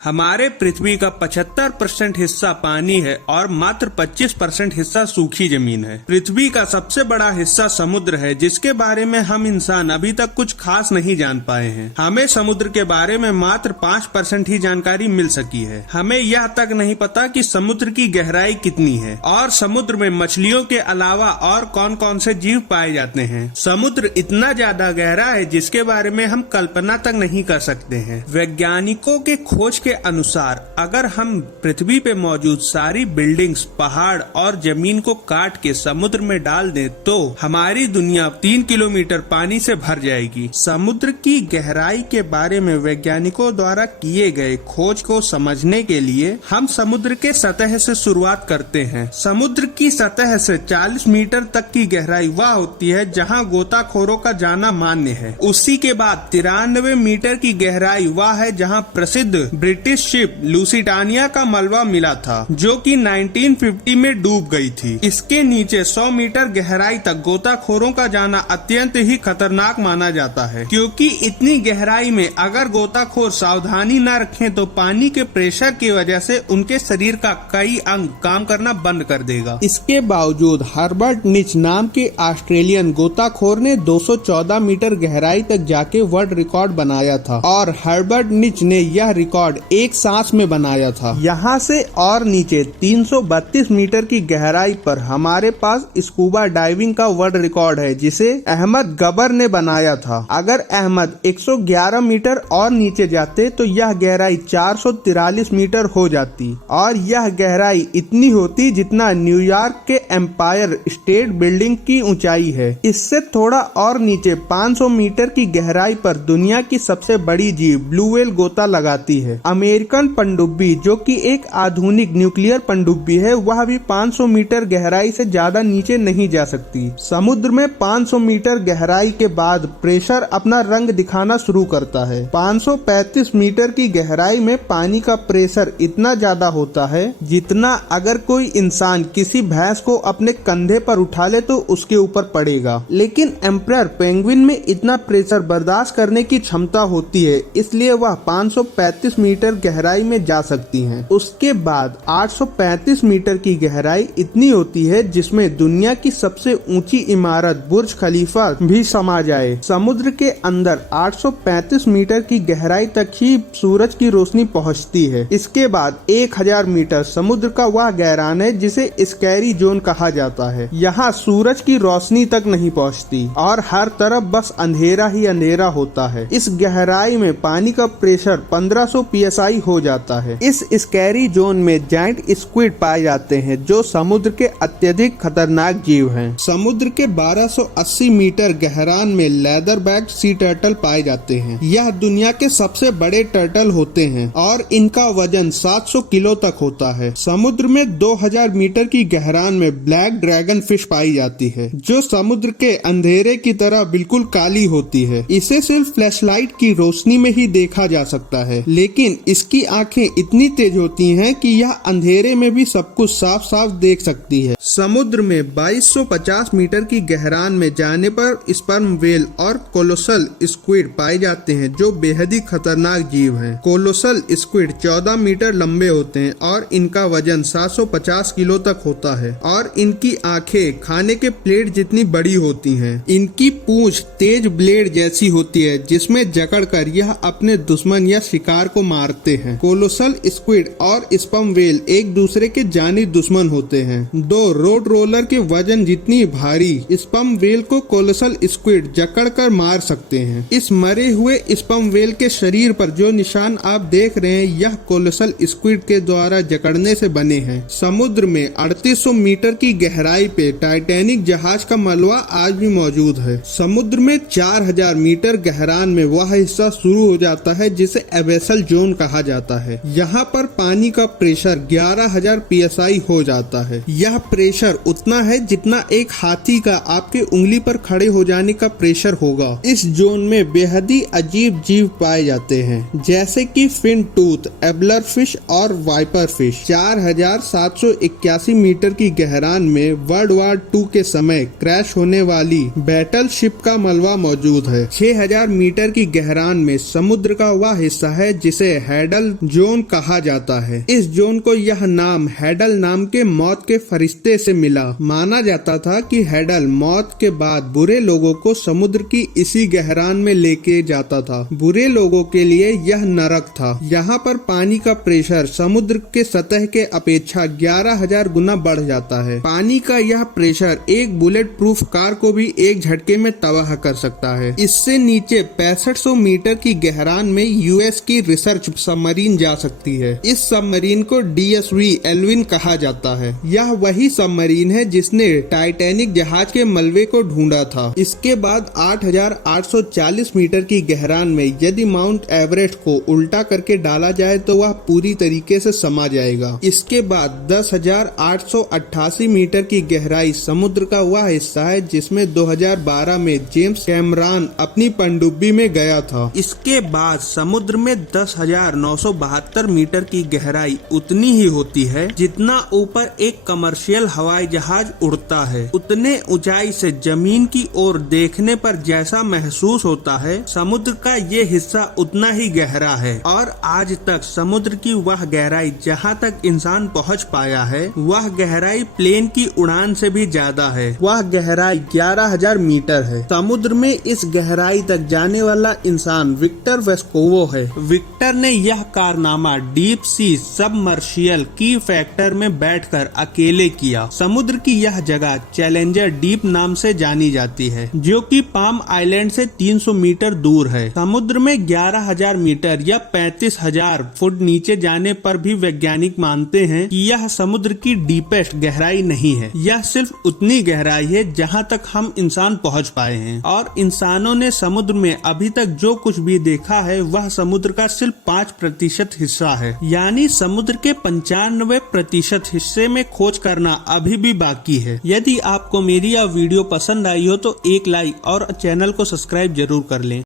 हमारे पृथ्वी का 75% हिस्सा पानी है और मात्र 25% हिस्सा सूखी जमीन है। पृथ्वी का सबसे बड़ा हिस्सा समुद्र है, जिसके बारे में हम इंसान अभी तक कुछ खास नहीं जान पाए हैं। हमें समुद्र के बारे में मात्र 5% ही जानकारी मिल सकी है। हमें यह तक नहीं पता कि समुद्र की गहराई कितनी है और समुद्र में मछलियों के अलावा और कौन कौन से जीव पाए जाते हैं। समुद्र इतना ज्यादा गहरा है जिसके बारे में हम कल्पना तक नहीं कर सकते हैं। वैज्ञानिकों के खोज के अनुसार अगर हम पृथ्वी पे मौजूद सारी बिल्डिंग्स, पहाड़ और जमीन को काट के समुद्र में डाल दें तो हमारी दुनिया 3 किलोमीटर पानी से भर जाएगी। समुद्र की गहराई के बारे में वैज्ञानिकों द्वारा किए गए खोज को समझने के लिए हम समुद्र के सतह से शुरुआत करते हैं। समुद्र की सतह से 40 मीटर तक की गहराई वह होती है जहां गोताखोरों का जाना मान्य है। उसी के बाद 93 मीटर की गहराई वह है जहां प्रसिद्ध ब्रिटिश शिप लुसिटानिया का मलबा मिला था, जो कि 1950 में डूब गई थी। इसके नीचे 100 मीटर गहराई तक गोताखोरों का जाना अत्यंत ही खतरनाक माना जाता है, क्योंकि इतनी गहराई में अगर गोताखोर सावधानी न रखें तो पानी के प्रेशर की वजह से उनके शरीर का कई अंग काम करना बंद कर देगा। इसके बावजूद हर्बर्ट निच नाम के ऑस्ट्रेलियन गोताखोर ने 214 मीटर गहराई तक जाके वर्ल्ड रिकॉर्ड बनाया था और हर्बर्ट निच ने यह रिकॉर्ड एक सांस में बनाया था। यहाँ से और नीचे 332 मीटर की गहराई पर हमारे पास स्कूबा डाइविंग का वर्ल्ड रिकॉर्ड है, जिसे अहमद गबर ने बनाया था। अगर अहमद 111 मीटर और नीचे जाते तो यह गहराई 443 मीटर हो जाती और यह गहराई इतनी होती जितना न्यूयॉर्क के एम्पायर स्टेट बिल्डिंग की ऊंचाई है। इससे थोड़ा और नीचे 500 मीटर की गहराई पर दुनिया की सबसे बड़ी जीव ब्लू व्हेल गोता लगाती है। अमेरिकन पनडुब्बी, जो कि एक आधुनिक न्यूक्लियर पनडुब्बी है, वह भी 500 मीटर गहराई से ज्यादा नीचे नहीं जा सकती। समुद्र में 500 मीटर गहराई के बाद प्रेशर अपना रंग दिखाना शुरू करता है। 535 मीटर की गहराई में पानी का प्रेशर इतना ज्यादा होता है जितना अगर कोई इंसान किसी भैंस को अपने कंधे पर उठा ले तो उसके ऊपर पड़ेगा। लेकिन एम्परर पेंगुइन में इतना प्रेशर बर्दाश्त करने की क्षमता होती है, इसलिए वह 535 मीटर गहराई में जा सकती हैं। उसके बाद 835 मीटर की गहराई इतनी होती है जिसमें दुनिया की सबसे ऊंची इमारत बुर्ज खलीफा भी समा जाए। समुद्र के अंदर 835 मीटर की गहराई तक ही सूरज की रोशनी पहुंचती है। इसके बाद 1000 मीटर समुद्र का वह गहरान है जिसे स्कैरी जोन कहा जाता है। यहाँ सूरज की रोशनी तक नहीं पहुँचती और हर तरफ बस अंधेरा ही अंधेरा होता है। इस गहराई में पानी का प्रेशर 1500 PSI हो जाता है। इस स्कैरी जोन में जायंट स्क्विड पाए जाते हैं, जो समुद्र के अत्यधिक खतरनाक जीव हैं। समुद्र के 1280 मीटर गहरान में लेदर बैक सी टर्टल पाए जाते हैं। यह दुनिया के सबसे बड़े टर्टल होते हैं और इनका वजन 700 किलो तक होता है। समुद्र में 2000 मीटर की गहरान में ब्लैक ड्रैगन फिश पाई जाती है, जो समुद्र के अंधेरे की तरह बिल्कुल काली होती है। इसे सिर्फ फ्लैशलाइट की रोशनी में ही देखा जा सकता है, लेकिन इसकी आंखें इतनी तेज होती हैं कि यह अंधेरे में भी सब कुछ साफ साफ देख सकती है। समुद्र में 2250 मीटर की गहरान में जाने पर स्पर्म व्हेल और कोलोसल स्क्विड पाए जाते हैं, जो बेहद ही खतरनाक जीव हैं। कोलोसल स्क्विड 14 मीटर लंबे होते हैं और इनका वजन 750 किलो तक होता है और इनकी आंखें खाने के प्लेट जितनी बड़ी होती हैं। इनकी पूंछ तेज ब्लेड जैसी होती है, जिसमें जकड़कर यह अपने दुश्मन या शिकार को मारते हैं। कोलोसल स्क्विड और स्पर्म व्हेल एक दूसरे के जानी दुश्मन होते हैं। दो रोड रोलर के वजन जितनी भारी स्पर्म व्हेल को कोलोसल स्क्विड जकड़कर मार सकते हैं। इस मरे हुए स्पर्म व्हेल के शरीर पर जो निशान आप देख रहे हैं, यह कोलोसल स्क्विड के द्वारा जकड़ने से बने हैं। समुद्र में 3800 मीटर की गहराई पे टाइटैनिक जहाज का मलबा आज भी मौजूद है। समुद्र में 4000 मीटर गहरान में वह हिस्सा शुरू हो जाता है जिसे एबेसल जोन कहा जाता है। यहाँ पर पानी का प्रेशर 11000 PSI हो जाता है। यह प्रेशर उतना है जितना एक हाथी का आपके उंगली पर खड़े हो जाने का प्रेशर होगा। इस जोन में बेहद ही अजीब जीव पाए जाते हैं, जैसे कि फिन टूथ, एबलर फिश और वाइपर फिश। 4781 मीटर की गहरान में वर्ल्ड वॉर 2 के समय क्रैश होने वाली बैटल शिप का मलबा मौजूद है। 6000 मीटर की गहरान में समुद्र का वह हिस्सा है जिसे हैडल जोन कहा जाता है। इस जोन को यह नाम हैडल नाम के मौत के फरिश्ते से मिला। माना जाता था कि हैडल मौत के बाद बुरे लोगों को समुद्र की इसी गहरान में लेके जाता था। बुरे लोगों के लिए यह नरक था। यहाँ पर पानी का प्रेशर समुद्र के सतह के अपेक्षा 11,000 गुना बढ़ जाता है। पानी का यह प्रेशर एक बुलेट प्रूफ कार को भी एक झटके में तबाह कर सकता है। इससे नीचे 6500 मीटर की गहरान में यूएस की रिसर्च सबमरीन जा सकती है। इस सबमरीन को DSV एल्विन कहा जाता है। यह वही सबमरीन है जिसने टाइटैनिक जहाज के मलबे को ढूंढा था। इसके बाद 8,840 मीटर की गहरान में यदि माउंट एवरेस्ट को उल्टा करके डाला जाए तो वह पूरी तरीके से समा जाएगा। इसके बाद 10,888 मीटर की गहराई समुद्र का वह हिस्सा है जिसमें 2012 में जेम्स कैमरॉन अपनी पनडुब्बी में गया था। इसके बाद समुद्र में 10,972 मीटर की गहराई उतनी ही होती है जितना ऊपर एक कमर्शियल हवाई जहाज उड़ता है। उतने ऊंचाई से जमीन की ओर देखने पर जैसा महसूस होता है समुद्र का ये हिस्सा उतना ही गहरा है। और आज तक समुद्र की वह गहराई जहाँ तक इंसान पहुँच पाया है वह गहराई प्लेन की उड़ान से भी ज्यादा है। वह गहराई 11,000 मीटर है। समुद्र में इस गहराई तक जाने वाला इंसान विक्टर वेस्कोवो है। विक्टर ने यह कारनामा डीप सी सबमर्शियल की फैक्टर में बैठकर अकेले किया। समुद्र की यह जगह चैलेंजर डीप नाम से जानी जाती है जो कि पाम आइलैंड से 300 मीटर दूर है। समुद्र में 11,000 मीटर या 35,000 फुट नीचे जाने पर भी वैज्ञानिक मानते हैं कि यह समुद्र की डीपेस्ट गहराई नहीं है। यह सिर्फ उतनी गहराई है जहां तक हम इंसान पहुंच पाए हैं। और इंसानों ने समुद्र में अभी तक जो कुछ भी देखा है वह समुद्र का सिर्फ 5% हिस्सा है। यानी समुद्र के 95% हिस्से में खोज करना अभी भी बाकी है। यदि आपको मेरी यह वीडियो पसंद आई हो तो एक लाइक और चैनल को सब्सक्राइब जरूर कर लें।